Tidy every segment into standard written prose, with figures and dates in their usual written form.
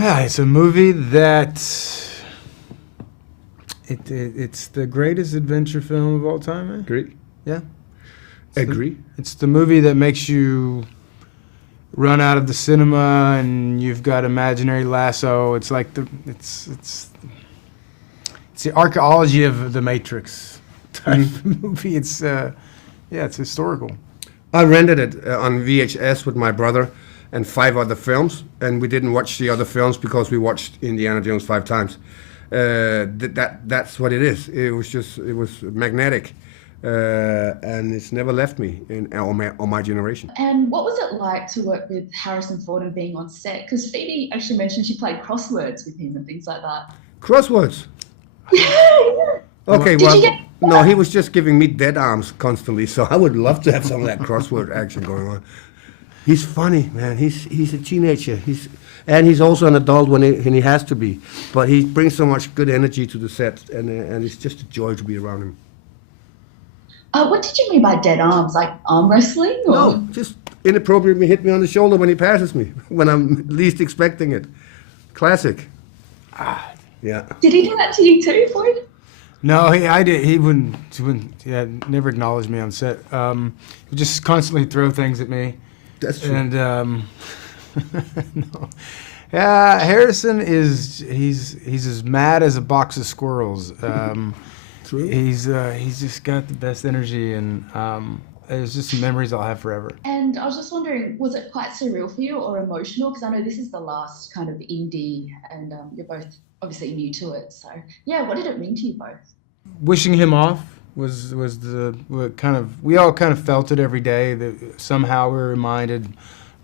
Well, it's a movie that it's the greatest adventure film of all time, man. Agree. Yeah. Agree. It's the movie that makes you run out of the cinema and you've got imaginary lasso. It's like it's the archaeology of the Matrix type movie. It's it's historical. I rented it on VHS with my brother and 5 other films, and we didn't watch the other films because we watched Indiana Jones 5 times. That's what it is. It was magnetic, and it's never left me or my generation. And what was it like to work with Harrison Ford and being on set? Because Phoebe actually mentioned she played crosswords with him and things like that. Crosswords. Yeah. Okay, Did well, you get- no, he was just giving me dead arms constantly, so I would love to have some of that crossword action going on. He's funny, man. He's a teenager. He's also an adult when he has to be, but he brings so much good energy to the set, and it's just a joy to be around him. What did you mean by dead arms? Like arm wrestling? Or? No, just inappropriately hit me on the shoulder when he passes me, when I'm least expecting it. Classic. Yeah. Did he do that to you too, Floyd? No, I did. He wouldn't. Yeah, never acknowledged me on set. He would just constantly throw things at me. That's true. And no, yeah, Harrison he's as mad as a box of squirrels. True. He's just got the best energy, and it's just some memories I'll have forever. And I was just wondering, was it quite surreal for you or emotional? Because I know this is the last kind of indie, and you're both obviously new to it. So yeah, what did it mean to you both? Wishing him off was what kind of, we all kind of felt it every day, that somehow we were reminded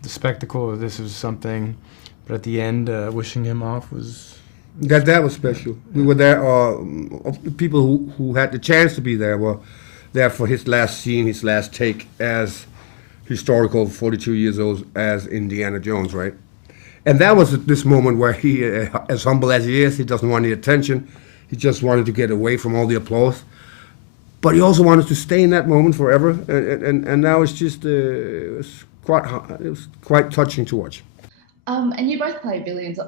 the spectacle of this was something, but at the end, wishing him off was... That was special. We were there, people who had the chance to be there were there for his last scene, his last take as historical 42 years old as Indiana Jones, right? And that was this moment where he, as humble as he is, he doesn't want any attention. He just wanted to get away from all the applause. But he also wanted to stay in that moment forever. And now it's just, it was quite touching to watch. And you both play villains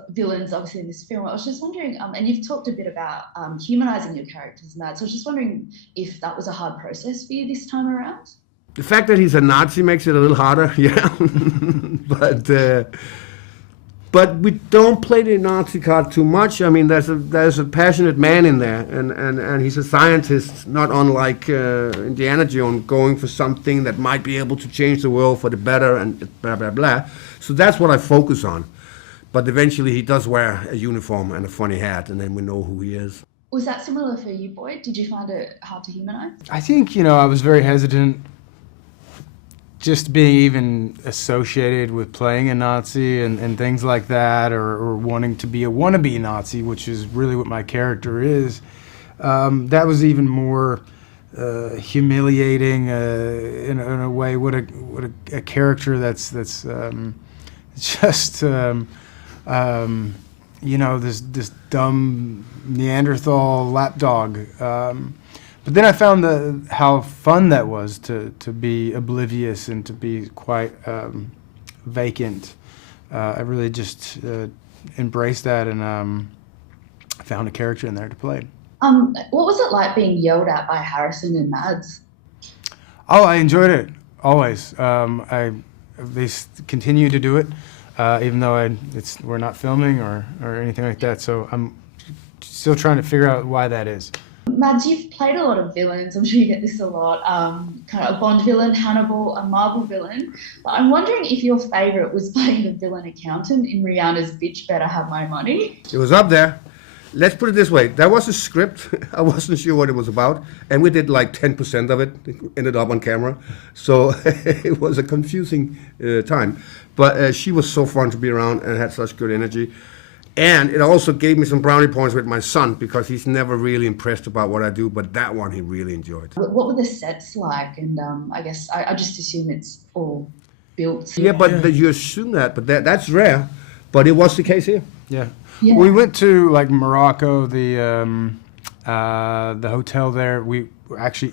obviously in this film. I was just wondering, and you've talked a bit about humanising your characters and that, so I was just wondering if that was a hard process for you this time around? The fact that he's a Nazi makes it a little harder, yeah. But we don't play the Nazi card too much. I mean, there's a passionate man in there, and he's a scientist, not unlike Indiana Jones, going for something that might be able to change the world for the better and blah, blah, blah. So that's what I focus on. But eventually he does wear a uniform and a funny hat, and then we know who he is. Was that similar for you, Boyd? Did you find it hard to humanise? I think, I was very hesitant just being even associated with playing a Nazi and things like that, or wanting to be a wannabe Nazi, which is really what my character is. That was even more humiliating in a way. What a character that's just this dumb Neanderthal lapdog. But then I found how fun that was to be oblivious and to be quite vacant. I really just embraced that and found a character in there to play. What was it like being yelled at by Harrison and Mads? Oh, I enjoyed it, always. They continue to do it, even though we're not filming or anything like that, so I'm still trying to figure out why that is. Mads, you've played a lot of villains. I'm sure you get this a lot. Kind of a Bond villain, Hannibal, a Marvel villain. But I'm wondering if your favourite was playing the villain accountant in Rihanna's Bitch Better Have My Money. It was up there. Let's put it this way. There was a script. I wasn't sure what it was about. And we did like 10% of it. It ended up on camera. So it was a confusing time. But she was so fun to be around and had such good energy. And it also gave me some brownie points with my son, because he's never really impressed about what I do, but that one he really enjoyed. What were the sets like? And I guess I just assume it's all built. Yeah, but you assume that, but that's rare. But it was the case here. Yeah. Yeah. We went to like Morocco, the hotel there. We actually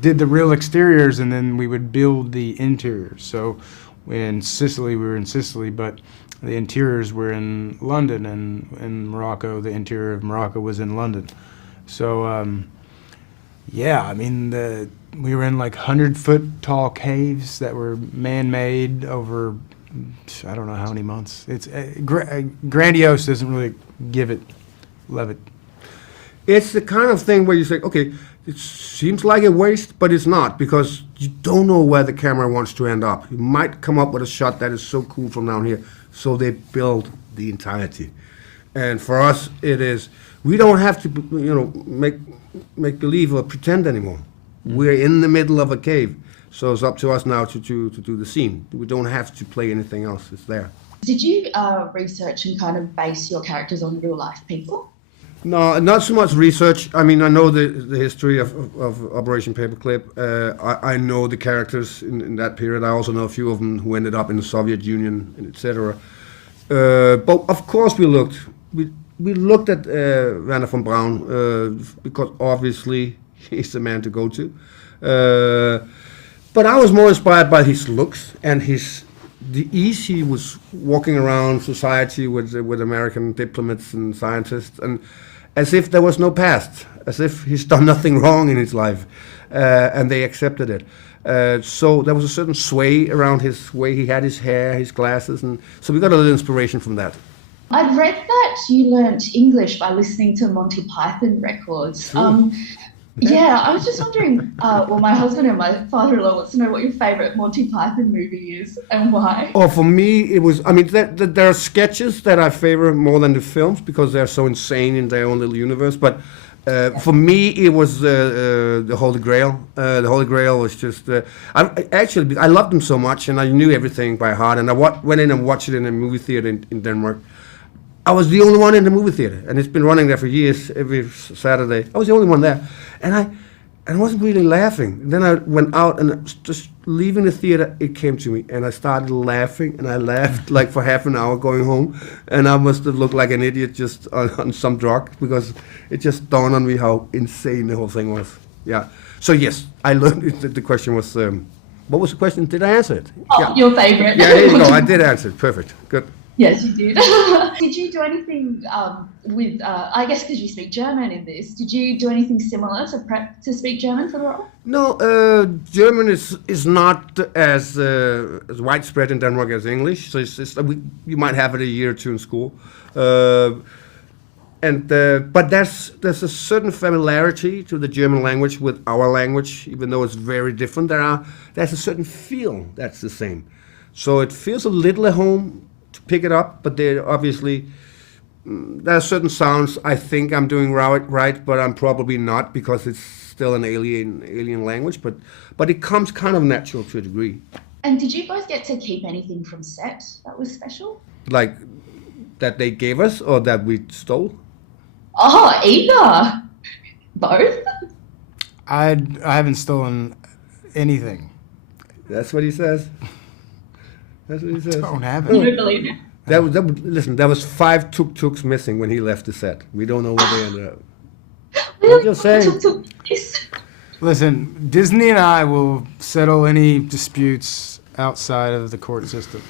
did the real exteriors, and then we would build the interiors. So in Sicily, we were in Sicily, but The interiors were in London, and in Morocco, the interior of Morocco was in London. So, yeah, I mean, we were in like 100-foot tall caves that were man-made over, I don't know how many months. It's grandiose doesn't really love it. It's the kind of thing where you say, okay, it seems like a waste, but it's not, because you don't know where the camera wants to end up. You might come up with a shot that is so cool from down here, so they build the entirety. And for us, it is, we don't have to, make believe or pretend anymore. We're in the middle of a cave, so it's up to us now to do the scene. We don't have to play anything else, it's there. Did you research and kind of base your characters on real life people? No, not so much research. I mean, I know the history of Operation Paperclip. I know the characters in that period. I also know a few of them who ended up in the Soviet Union, etc. But of course, we looked at Werner von Braun because obviously he's the man to go to. But I was more inspired by his looks and the ease he was walking around society with American diplomats and scientists, and as if there was no past, as if he's done nothing wrong in his life, and they accepted it. So there was a certain sway around his way he had his hair, his glasses, and so we got a little inspiration from that. I've read that you learnt English by listening to Monty Python records. Yeah, I was just wondering, well, my husband and my father-in-law wants to know what your favourite Monty Python movie is and why. Oh, for me, it was, I mean, there are sketches that I favor more than the films because they're so insane in their own little universe. But for me, it was the Holy Grail. The Holy Grail was just, I loved them so much and I knew everything by heart. And I went in and watched it in a movie theater in Denmark. I was the only one in the movie theater, and it's been running there for years, every Saturday. I was the only one there, and I wasn't really laughing. And then I went out, and just leaving the theater, it came to me, and I started laughing, and I laughed like for half an hour going home, and I must have looked like an idiot just on some drug, because it just dawned on me how insane the whole thing was. Yeah. So yes, I learned the question was, what was the question? Did I answer it? Oh, yeah. Your favourite. Yeah, there you go. I did answer it. Perfect. Good. Yes, you did. Did you do anything with, I guess because you speak German in this, did you do anything similar to prep to speak German for the role? No, German is not as widespread in Denmark as English, so you might have it a year or two in school. But there's a certain familiarity to the German language with our language, even though it's very different. There's a certain feel that's the same. So it feels a little at home to pick it up, but there are certain sounds I think I'm doing right, but I'm probably not because it's still an alien language. But it comes kind of natural to a degree. And did you both get to keep anything from set that was special? Like that they gave us or that we stole? Oh, either. Both? I haven't stolen anything. That's what he says. That's what he says. Don't have You it. don't believe it? Listen, there was 5 tuk-tuks missing when he left the set. We don't know where they ended up. Really? I'm just saying. Listen, Disney and I will settle any disputes outside of the court system.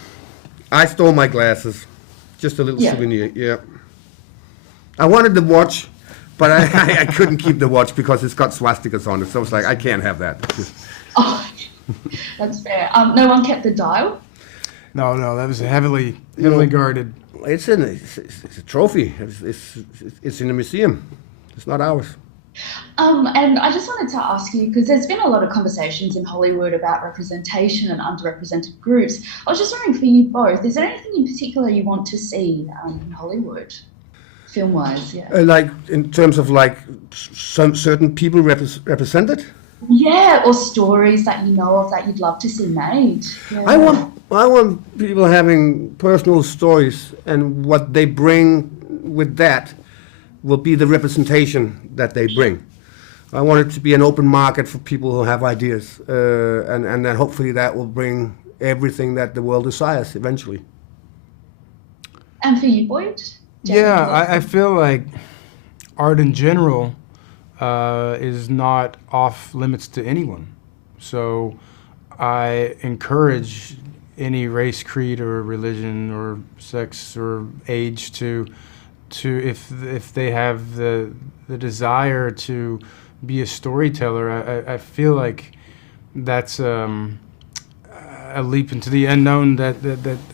I stole my glasses. Just a little Yeah. souvenir, yeah. I wanted the watch, but I couldn't keep the watch because it's got swastikas on it. So I was like, I can't have that. Oh, that's fair. No one kept the dial? No, that was heavily guarded. It's a trophy. It's in a museum. It's not ours. And I just wanted to ask you, because there's been a lot of conversations in Hollywood about representation and underrepresented groups. I was just wondering for you both, is there anything in particular you want to see in Hollywood, film-wise? Yeah. Like in terms of like some certain people represented. Yeah, or stories that you know of that you'd love to see made. Yeah. I want people having personal stories, and what they bring with that will be the representation that they bring. I want it to be an open market for people who have ideas, and then hopefully that will bring everything that the world desires eventually. And for you, Boyd? Yeah, I feel like art in general is not off limits to anyone. So I encourage any race, creed, or religion, or sex, or age to if they have the desire to be a storyteller. I feel like that's a leap into the unknown that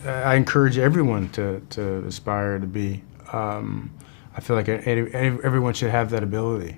I encourage everyone to aspire to be. I feel like everyone should have that ability.